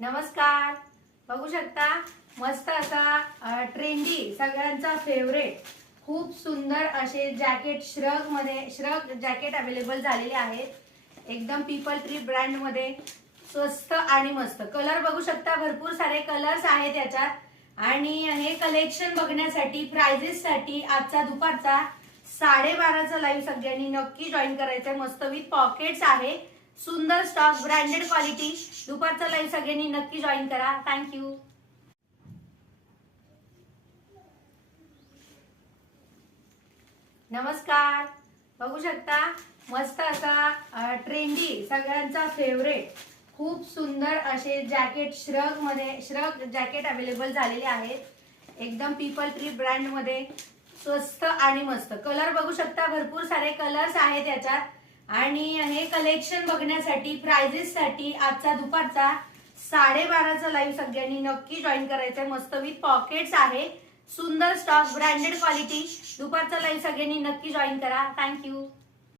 नमस्कार. बघू शकता मस्त असा ट्रेंडी सगळ्यांचा फेवरेट खूप सुंदर असे जॅकेट श्रग जॅकेट अवेलेबल झालेले आहेत. एकदम पीपल ट्री ब्रँड मध्ये स्वस्त आणि मस्त. कलर बघू शकता, भरपूर सारे कलर्स आहेत याच्यात. आणि हे कलेक्शन बघण्यासाठी प्राइजेस साठी आजचा दुपारचा 12:30चा लाईव्ह सगळ्यांनी नक्की जॉईन करायचंय. मस्त विथ पॉकेट्स आहे, सुंदर स्टॉक, ब्रँडेड क्वालिटी. दुपारचा लाईव्ह सगळ्यांनी नक्की जॉईन करा. थँक्यू. नमस्कार. बघू शकता मस्त असा ट्रेंडी सगळ्यांचा फेवरेट खूप सुंदर असे जॅकेट श्रग जॅकेट अवेलेबल झालेले आहेत. एकदम पीपल ट्री ब्रँड मध्ये स्वस्त आणि मस्त. कलर बघू शकता, भरपूर सारे कलर्स आहेत याच्यात. आणि हे कलेक्शन बघण्यासाठी प्राइजेस साठी आजचा दुपारचा 12:30चा लाईव्ह सगळ्यांनी नक्की जॉईन करायचंय. मस्त विथ पॉकेट्स आहे, सुंदर स्टॉक, ब्रँडेड क्वालिटी. दुपारचा लाईव्ह सगळ्यांनी नक्की जॉईन करा. थँक्यू.